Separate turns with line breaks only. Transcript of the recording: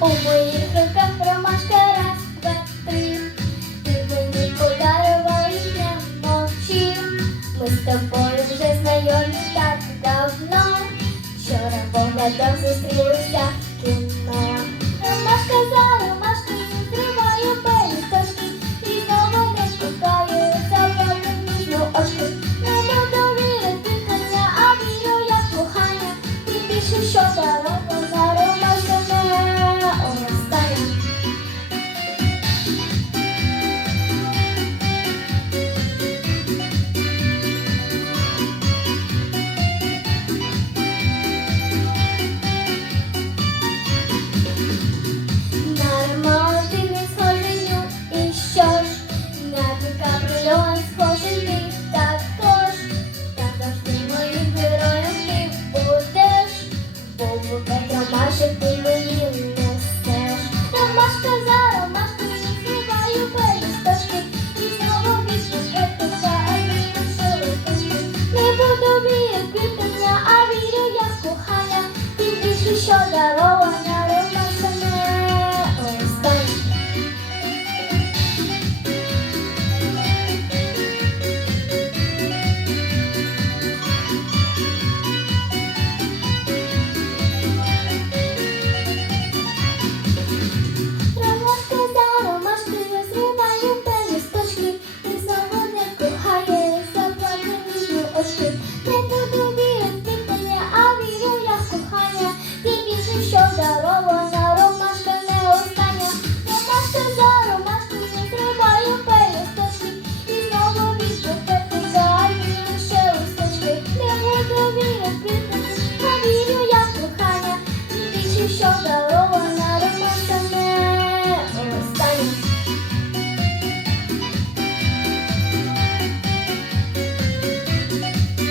У моїх руках ромашка раз, два, три. Ти мені подарував не я мовчив. Ми з тобою вже знайомі так давно. Вчора поглядом зустрілися. тобі не припис, повірю я в кохання, і ти що дала.